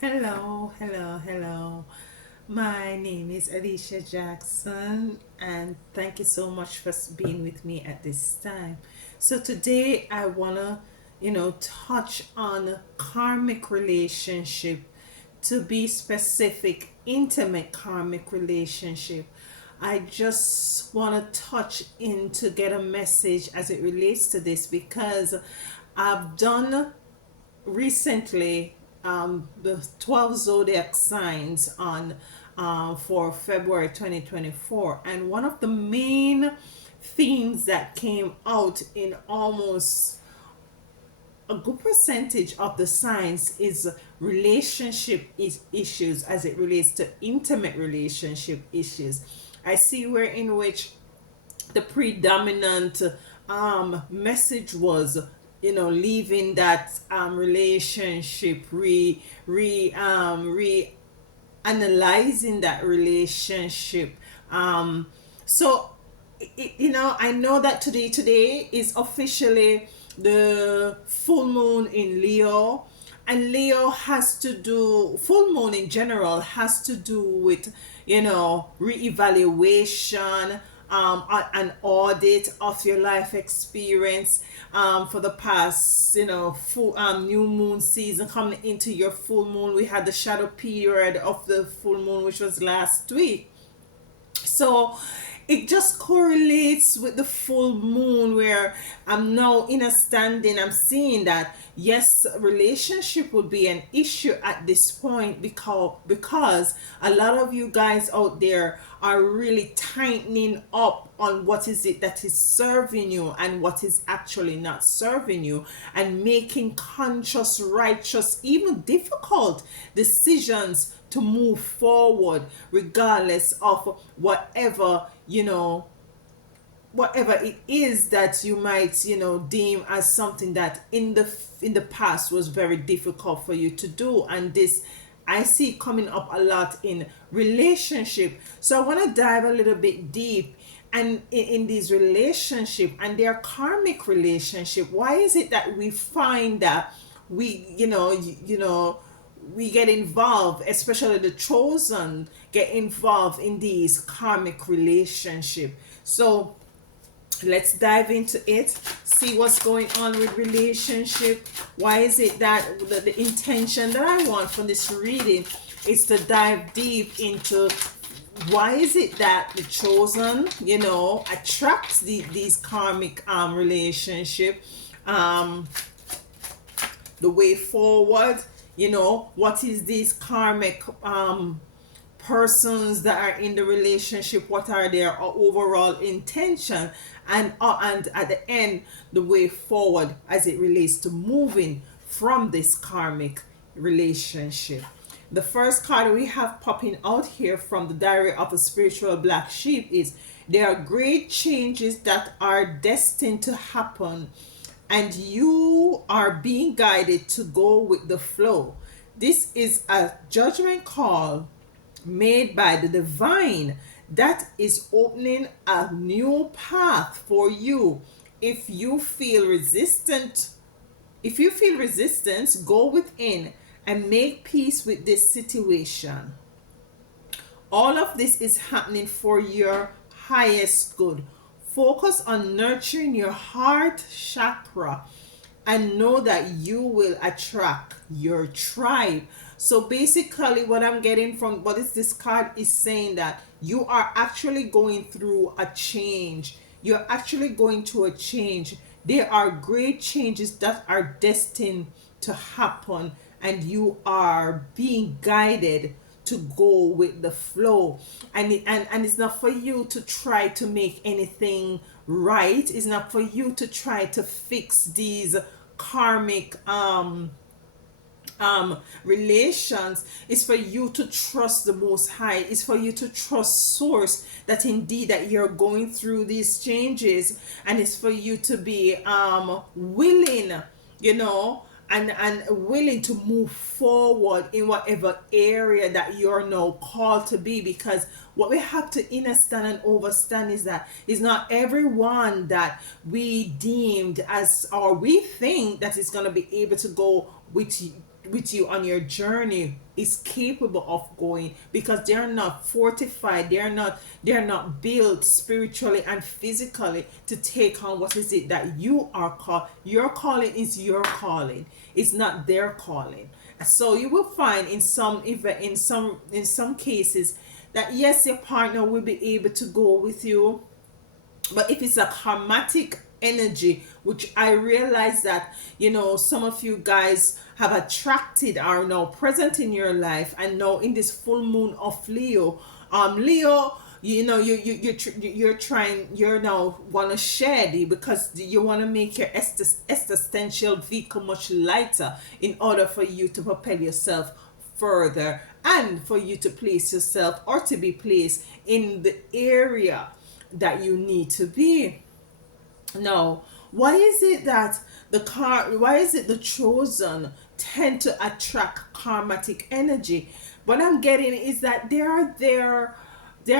Hello, hello, hello. My name is Alicia Jackson, and thank you so much for being with me at this time. So, today I want to, touch on karmic relationship, to be specific, intimate karmic relationship. I just want to touch in to get a message as it relates to this because I've done recently the 12 zodiac signs on for February 2024, and one of the main themes that came out in almost a good percentage of the signs is relationship issues as it relates to intimate relationship issues. I see where in which the predominant message was, leaving that relationship, re analyzing that relationship. So I know that today is officially the full moon in Leo, and Leo has to do, full moon in general has to do with, reevaluation, an audit of your life experience for the past, full new moon season coming into your full moon. We had the shadow period of the full moon, which was last week. So it just correlates with the full moon, where I'm now in a standing. I'm seeing that yes, relationship would be an issue at this point, because a lot of you guys out there are really tightening up on what is it that is serving you and what is actually not serving you, and making conscious, righteous, even difficult decisions to move forward, regardless of whatever it is that you might, deem as something that in the past was very difficult for you to do. And this I see coming up a lot in relationship. So I want to dive a little bit deep and in these relationship and their karmic relationship. Why is it that we find that we we get involved, especially the chosen get involved in these karmic relationship? So let's dive into it, see what's going on with relationship. Why is it that the intention that I want from this reading is to dive deep into why is it that the chosen, attracts these karmic relationship, um the way forward, what is these karmic persons that are in the relationship, what are their overall intention, and at the end, the way forward as it relates to moving from this karmic relationship. The first card we have popping out here from the Diary of a Spiritual Black Sheep is: there are great changes that are destined to happen, and you are being guided to go with the flow. This is a judgment call made by the divine that is opening a new path for you. If you feel resistant, if you feel resistance, go within and make peace with this situation. All of this is happening for your highest good. Focus on nurturing your heart chakra and know that you will attract your tribe. So basically, what I'm getting from what is this card is saying that you are actually going through a change. You're actually going through a change. There are great changes that are destined to happen, and you are being guided to go with the flow. And it's not for you to try to make anything right. It's not for you to try to fix these karmic relations. Is for you to trust the Most High. It's for you to trust source, that indeed that you're going through these changes, and it's for you to be willing, you know and willing to move forward in whatever area that you're now called to be. Because what we have to understand and overstand is that it's not everyone that we deemed as, or we think that is going to be able to go with you on your journey is capable of going, because they're not fortified, they're not built spiritually and physically to take on what is it that you are called. Your calling is your calling, it's not their calling. So you will find in some in some cases that yes, your partner will be able to go with you, but if it's a karmatic energy, which I realize that some of you guys have attracted, are now present in your life, and now in this full moon of Leo, Leo, you're trying, you're now want to share the, because you want to make your existential vehicle much lighter in order for you to propel yourself further, and for you to place yourself, or to be placed in the area that you need to be. Now, why is it that why is it the chosen tend to attract karmatic energy? What I'm getting is that they are there they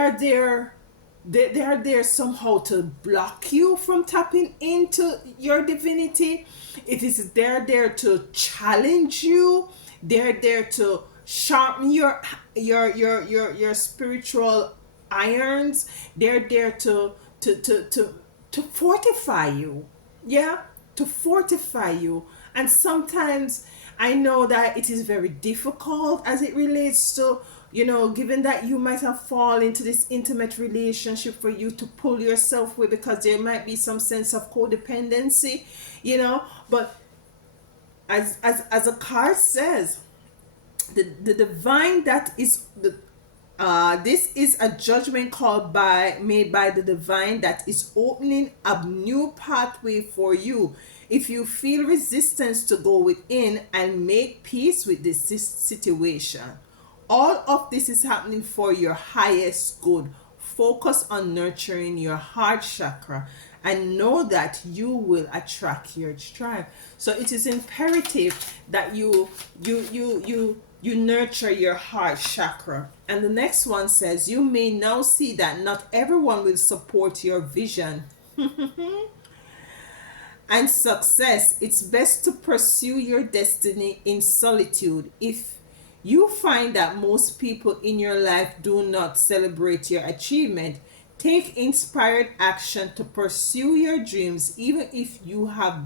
are there somehow to block you from tapping into your divinity. It is they're there to challenge you. They're there to sharpen your spiritual irons. They're there to fortify you. Yeah, to fortify you. And sometimes I know that it is very difficult as it relates to, given that you might have fallen into this intimate relationship, for you to pull yourself away, because there might be some sense of codependency, but as a card says, the divine that is the this is a judgment called made by the divine that is opening a new pathway for you. If you feel resistance, to go within and make peace with this situation. All of this is happening for your highest good. Focus on nurturing your heart chakra, and know that you will attract your tribe. So it is imperative that you nurture your heart chakra. And the next one says, you may now see that not everyone will support your vision and success. It's best to pursue your destiny in solitude. If you find that most people in your life do not celebrate your achievement, take inspired action to pursue your dreams, even if you have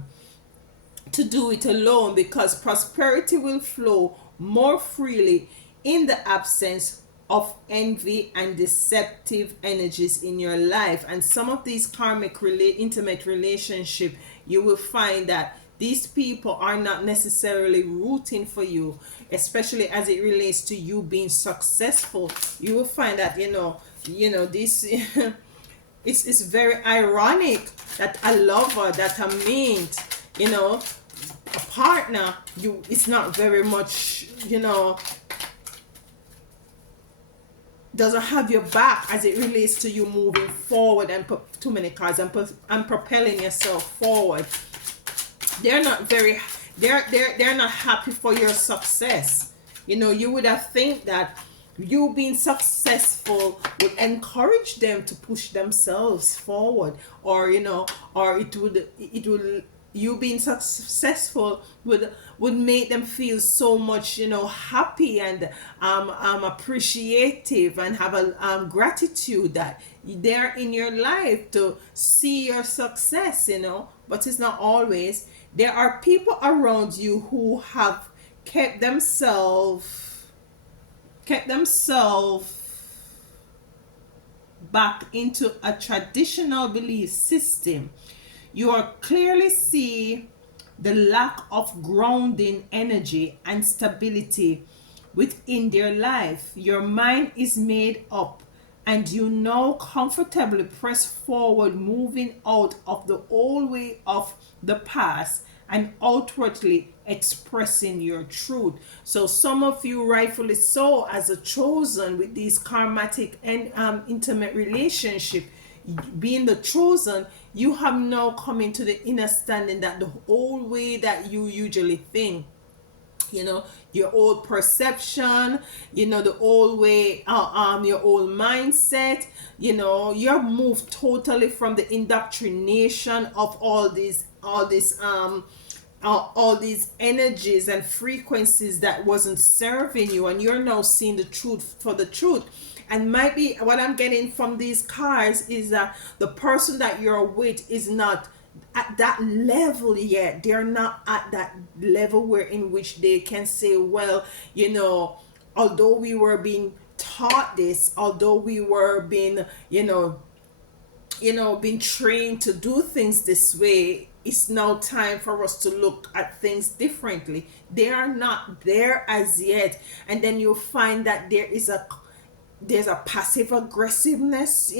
to do it alone, because prosperity will flow more freely in the absence of envy and deceptive energies in your life. And some of these karmic intimate relationship, you will find that these people are not necessarily rooting for you, especially as it relates to you being successful. You will find that this it's very ironic that a lover, that a mate, a partner, it's not very much, doesn't have your back as it relates to you moving forward, and too many cards, and propelling yourself forward. They're not very, they're not happy for your success. You would have think that you being successful would encourage them to push themselves forward, or or it would you being successful would make them feel so much happy, and appreciative, and have a gratitude that they're in your life to see your success. But it's not always. There are people around you who have kept themselves back into a traditional belief system. You are clearly see the lack of grounding energy and stability within their life. Your mind is made up, and you now comfortably press forward, moving out of the old way of the past and outwardly expressing your truth. So some of you, rightfully so, as a chosen with these karmatic and intimate relationship, being the chosen, you have now come into the understanding that the old way that you usually think, your old perception, the old way, your old mindset, you're moved totally from the indoctrination of all this all these energies and frequencies that wasn't serving you, and you're now seeing the truth for the truth. And might be what I'm getting from these cards is that the person that you're with is not at that level yet. They're not at that level where in which they can say, well, although we were being taught this, although we were being, being trained to do things this way, it's now time for us to look at things differently. They are not there as yet. And then you'll find that there's a passive aggressiveness,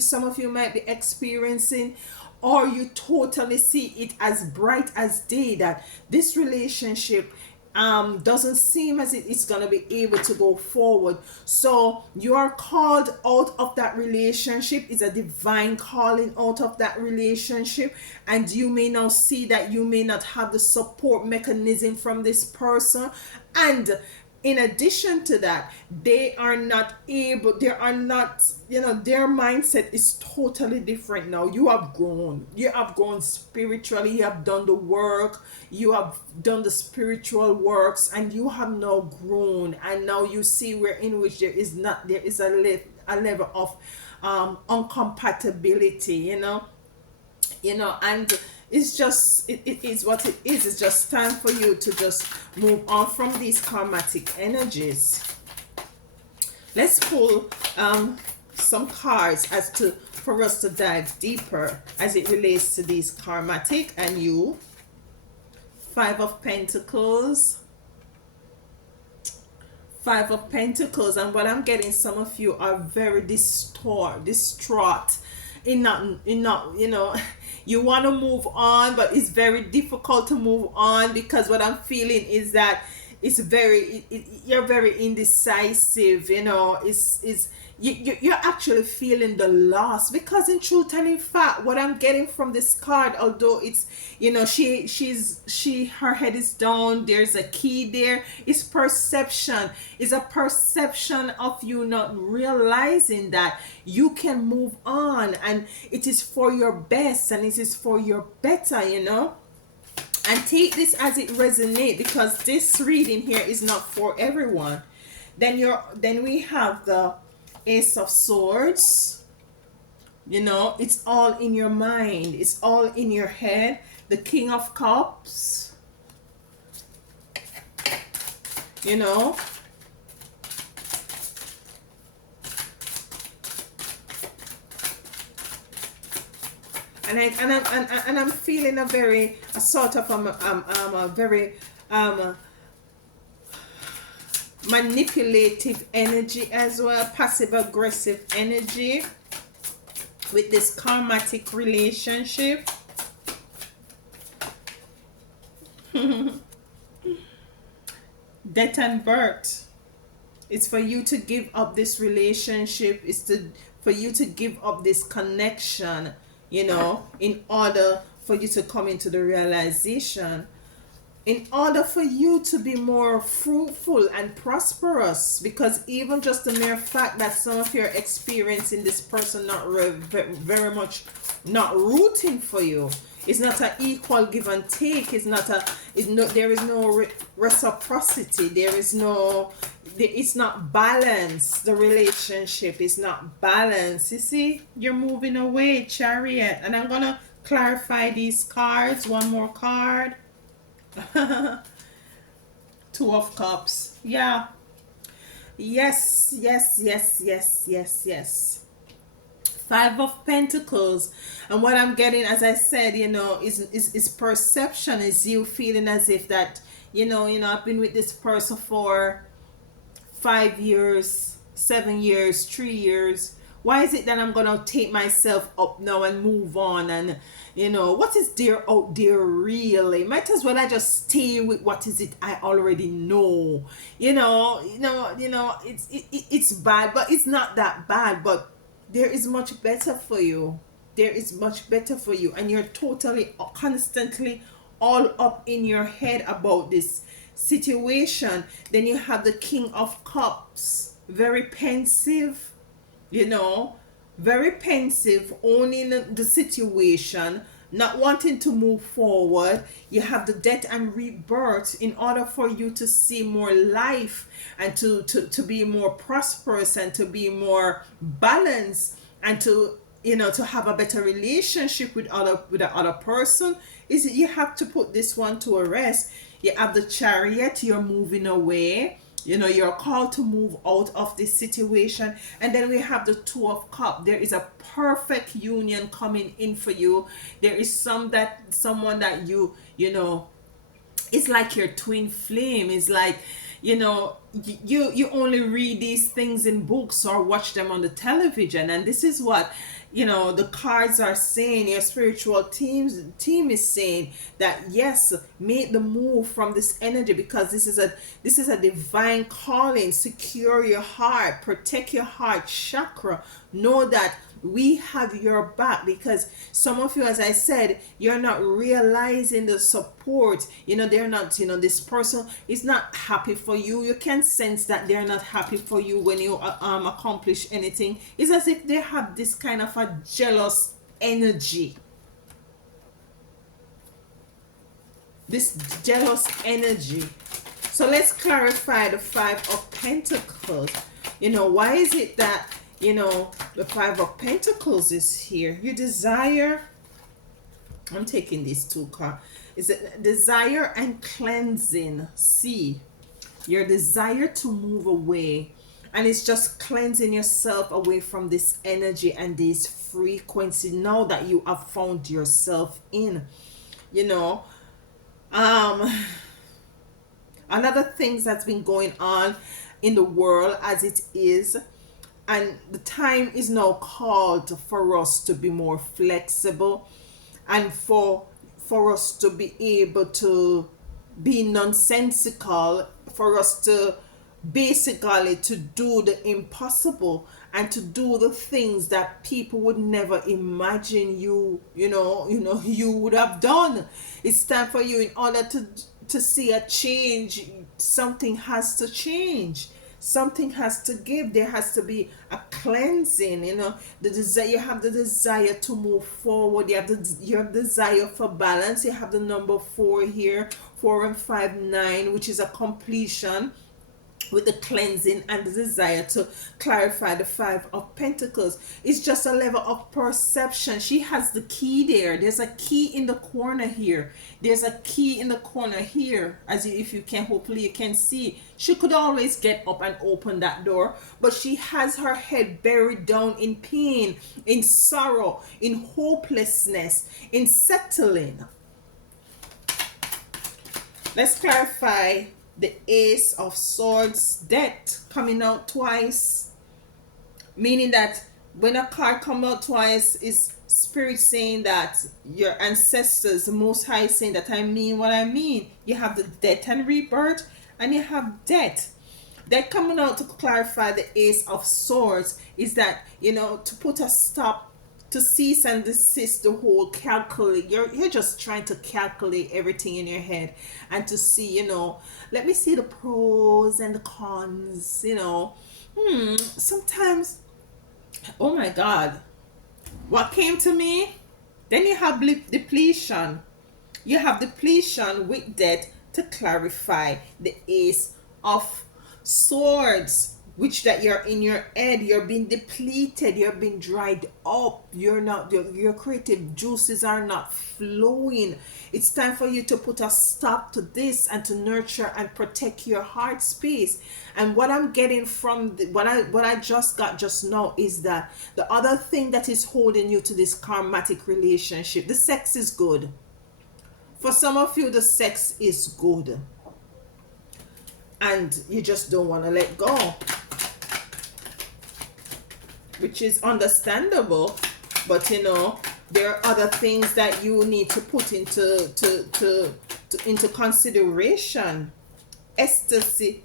some of you might be experiencing, or you totally see it as bright as day that this relationship doesn't seem as if it's going to be able to go forward. So you are called out of that relationship. It's a divine calling out of that relationship, and you may now see that you may not have the support mechanism from this person. And in addition to that, they are not, their mindset is totally different now. You have grown spiritually, you have done the work, you have done the spiritual works, and you have now grown, and now you see where in which there is a level of uncompatibility, and it is what it is. It's just time for you to just move on from these karmatic energies. Let's pull some cards for us to dive deeper as it relates to these karmatic and you. 5 of Pentacles. 5 of Pentacles, and what I'm getting, some of you are very distraught in not you want to move on, but it's very difficult to move on, because what I'm feeling is that it's you're very indecisive. You're actually feeling the loss, because in truth and in fact, what I'm getting from this card, although it's her head is down, there's a key there, it's perception. It's a perception of you not realizing that you can move on, and it is for your best, and it is for your better, and take this as it resonates, because this reading here is not for everyone. Then we have the Ace of Swords. It's all in your mind, it's all in your head. The King of Cups, and I'm feeling a sort of a very manipulative energy as well, passive aggressive energy with this karmatic relationship. Death and birth. It's for you to give up this relationship. For you to give up this connection, in order for you to come into the realization, in order for you to be more fruitful and prosperous. Because even just the mere fact that some of you are experiencing this person not very much not rooting for you, it's not an equal give and take. There is no reciprocity. It's not balanced. The relationship is not balanced. You see, you're moving away, Chariot. And I'm gonna clarify these cards. One more card. 2 of Cups. Yeah. Yes. 5 of Pentacles. And what I'm getting, as I said, is perception. Is you feeling as if that, I've been with this person for 5 years, 7 years, 3 years. Why is it that I'm gonna take myself up now and move on? And what is there out there really? Might as well I just stay with what is it I already know. It's bad, but it's not that bad. But there is much better for you. There is much better for you, and you're totally, constantly all up in your head about this situation. Then you have the King of Cups, very pensive, very pensive, owning the situation, not wanting to move forward. You have the death and rebirth in order for you to see more life and to be more prosperous and to be more balanced and to, to have a better relationship with the other person. Is you have to put this one to a rest. You have the chariot, you're moving away. You're called to move out of this situation. And then we have the two of cups. There is a perfect union coming in for you. There is someone that it's like your twin flame. It's like, you only read these things in books or watch them on the television, and this is what the cards are saying. Your spiritual team is saying that yes, make the move from this energy, because this is a divine calling. Secure your heart, protect your heart chakra. Know that we have your back, because some of you, as I said, you're not realizing the support. They're not, this person is not happy for you. You can sense that they're not happy for you when you accomplish anything. It's as if they have this kind of a jealous energy. So let's clarify the Five of Pentacles. Why is it that the Five of Pentacles is here? You desire, I'm taking these two cards. Is it desire and cleansing? See, your desire to move away, and it's just cleansing yourself away from this energy and this frequency now that you have found yourself in. Another things that's been going on in the world as it is, and the time is now called for us to be more flexible, and for us to be able to be nonsensical, for us to basically to do the impossible and to do the things that people would never imagine you would have done. It's time for you, in order to see a change, something has to change. Something has to give. There has to be a cleansing. The desire. You have the desire to move forward. You have desire for balance. You have the number 4 here, 4 and 5, 9, which is a completion with the cleansing and the desire to clarify the Five of Pentacles. It's just a level of perception. She has the key there. There's a key in the corner here. There's a key in the corner here. If you can, hopefully you can see. She could always get up and open that door, but she has her head buried down in pain, in sorrow, in hopelessness, in settling. Let's clarify the Ace of Swords, death, coming out twice, meaning that when a card comes out twice, is spirit saying that your ancestors, the Most High, is saying that I mean what I mean. You have the death and rebirth, and you have death. That coming out to clarify the Ace of Swords is that, to put a stop, to cease and desist the whole calculate. You're just trying to calculate everything in your head and to see, let me see the pros and the cons. Sometimes, oh my God, what came to me? Then you have depletion. You have depletion with death to clarify the Ace of Swords, which that you're in your head, you're being depleted, you're being dried up, your creative juices are not flowing. It's time for you to put a stop to this and to nurture and protect your heart space. And what I'm getting from what I just got just now is that the other thing that is holding you to this karmatic relationship, the sex is good. For some of you, the sex is good, and you just don't want to let go, which is understandable. But there are other things that you need to put into consideration. Ecstatic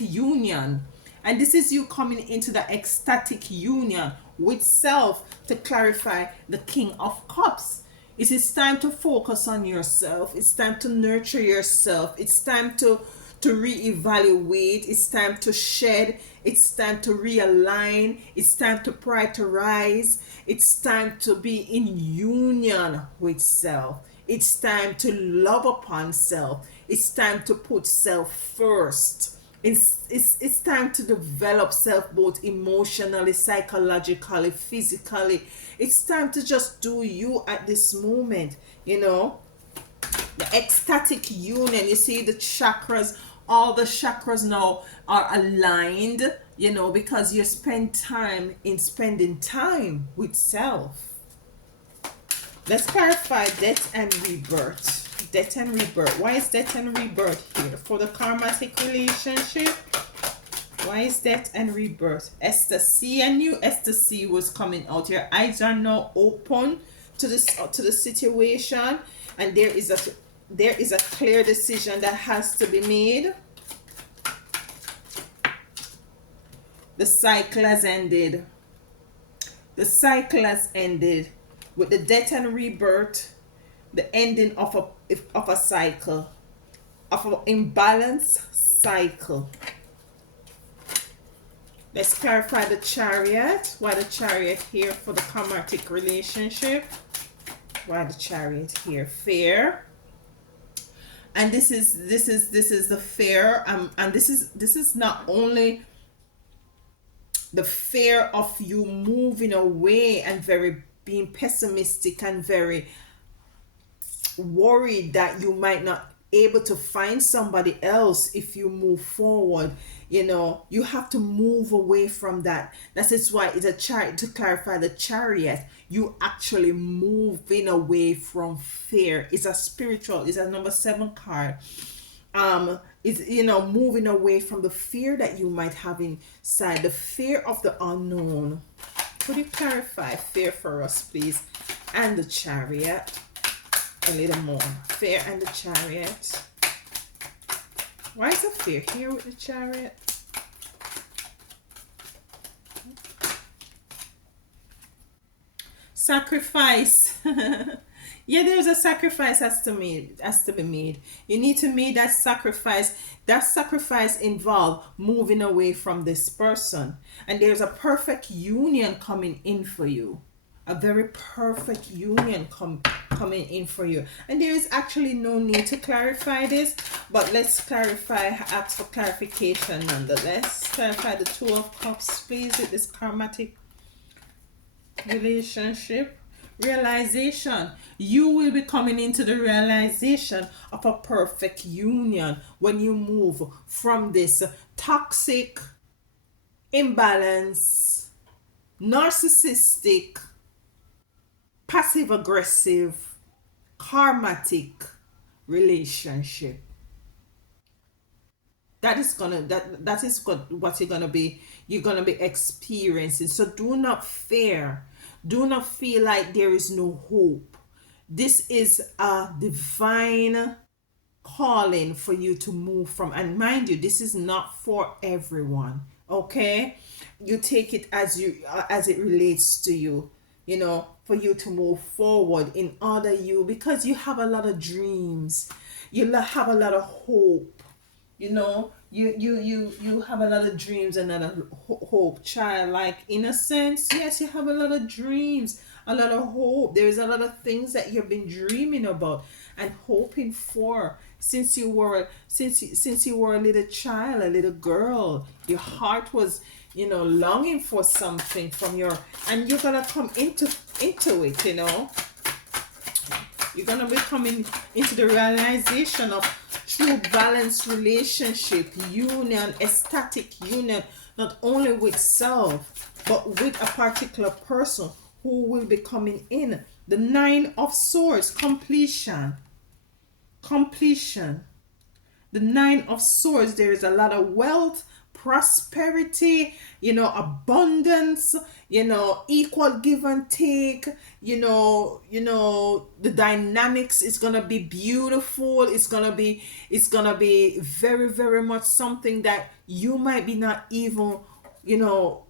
union, and this is you coming into the ecstatic union with self to clarify the King of Cups. It is time to focus on yourself. It's time to nurture yourself. It's time to to reevaluate, it's time to shed, it's time to realign, it's time to prioritize, it's time to be in union with self, it's time to love upon self, it's time to put self first. It's time to develop self both emotionally, psychologically, physically. It's time to just do you at this moment, you know. The ecstatic union, you see the chakras, all the chakras now are aligned, you know, because you spend time in spending time with self. Let's clarify death and rebirth. Death and rebirth. Why is death and rebirth here? For the karmatic relationship. Why is death and rebirth? Ecstasy. I knew ecstasy was coming out. Your eyes are now open to this, to the situation, and there is a clear decision that has to be made. The cycle has ended. The cycle has ended with the death and rebirth, the ending of a cycle, of an imbalanced cycle. Let's clarify the chariot. Why the chariot here for the karmatic relationship? Why the chariot here? Fear. And this is the fear, and this is not only the fear of you moving away and very being pessimistic and very worried that you might not able to find somebody else if you move forward. You know, you have to move away from that. That is why it's a chariot. To clarify the chariot, you actually moving away from fear. It's a spiritual, it's a number 7 card. It's, you know, moving away from the fear that you might have inside, the fear of the unknown. Could you clarify fear for us, please? And the chariot a little more. Fear and the chariot. Why is the fear here with the chariot? Sacrifice. Yeah, there's a sacrifice has to be made. You need to make that sacrifice. That sacrifice involves moving away from this person. And there's a perfect union coming in for you. A very perfect union coming in for you. And there is actually no need to clarify this, but let's clarify, ask for clarification nonetheless. Clarify the 2 of Cups, please, with this karmatic relationship. Realization. You will be coming into the realization of a perfect union when you move from this toxic, imbalance, narcissistic, passive aggressive, karmatic relationship. That is what you're gonna be experiencing. So do not fear. Do not feel like there is no hope. This is a divine calling for you to move from. And mind you, this is not for everyone. Okay? You take it as it relates to you, you know, for you to move forward in order because you have a lot of dreams. You have a lot of hope. You know, you have a lot of dreams and a lot of hope. Childlike innocence. Yes, you have a lot of dreams, a lot of hope. There is a lot of things that you've been dreaming about and hoping for since you were a little child, a little girl. Your heart was, you know, longing for something from and you're gonna come into it, you know. You're gonna be coming into the realization of true balanced relationship, union, ecstatic union, not only with self, but with a particular person who will be coming in. The 9 of Swords, completion. Completion. The 9 of Swords, there is a lot of wealth, prosperity, you know, abundance, you know, equal give and take, you know, the dynamics is gonna be beautiful. It's gonna be very, very much something that you might be not even, you know,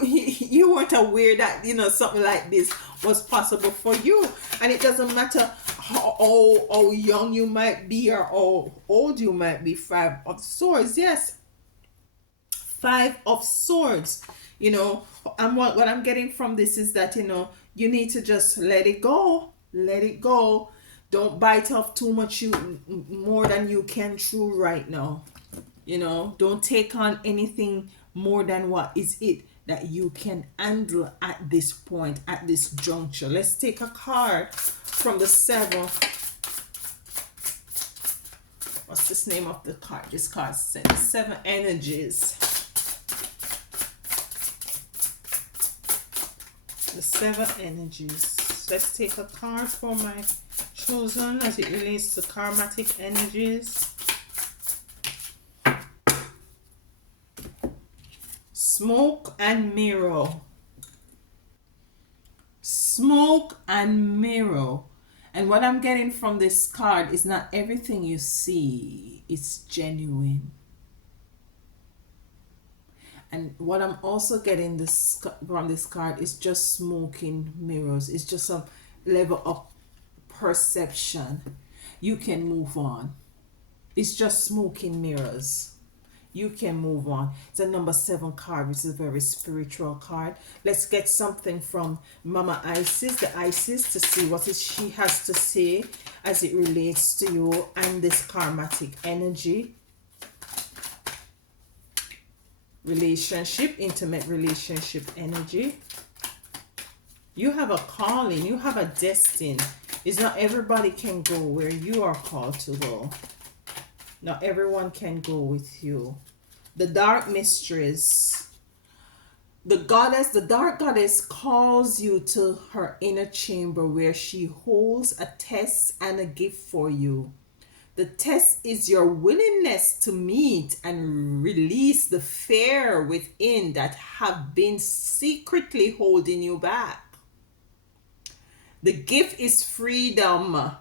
you weren't aware that, you know, something like this was possible for you. And it doesn't matter how young you might be or how old you might be. Five of Swords, yes. Five of Swords, you know. And what I'm getting from this is that, you know, you need to just let it go. Let it go. Don't bite off too much, you more than you can chew right now. You know, don't take on anything more than what is it that you can handle at this point, at this juncture. Let's take a card from the seven. What's this name of the card? This card said seven energies. The seven energies. Let's take a card for my chosen as it relates to karmatic energies. Smoke and mirror. Smoke and mirror. And what I'm getting from this card is not everything you see is genuine. And what I'm also getting this from this card is just smoking mirrors. It's just a level of perception. You can move on. It's just smoking mirrors. You can move on. It's a number 7 card, which is a very spiritual card. Let's get something from Mama Isis, the Isis, to see what she has to say as it relates to you and this karmatic energy. Relationship, intimate relationship energy. You have a calling, you have a destiny. It's not everybody can go where you are called to go. Not everyone can go with you. The dark mysteries. The dark goddess calls you to her inner chamber where she holds a test and a gift for you. The test is your willingness to meet and release the fear within that have been secretly holding you back. The gift is freedom,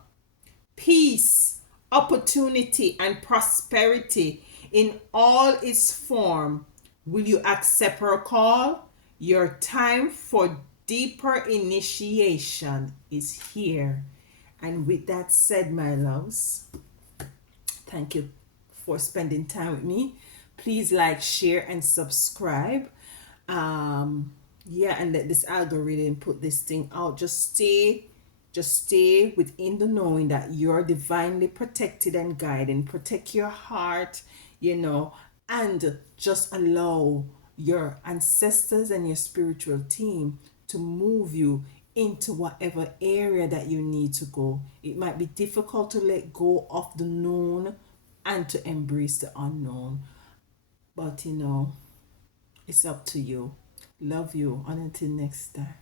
peace, opportunity, and prosperity in all its form. Will you accept her call? Your time for deeper initiation is here. And with that said, my loves, thank you for spending time with me. Please like, share, and subscribe. Yeah, and let this algorithm put this thing out. Just stay within the knowing that you're divinely protected and guided. Protect your heart, you know, and just allow your ancestors and your spiritual team to move you into whatever area that you need to go. It might be difficult to let go of the known and to embrace the unknown, but you know, it's up to you. Love you. And until next time.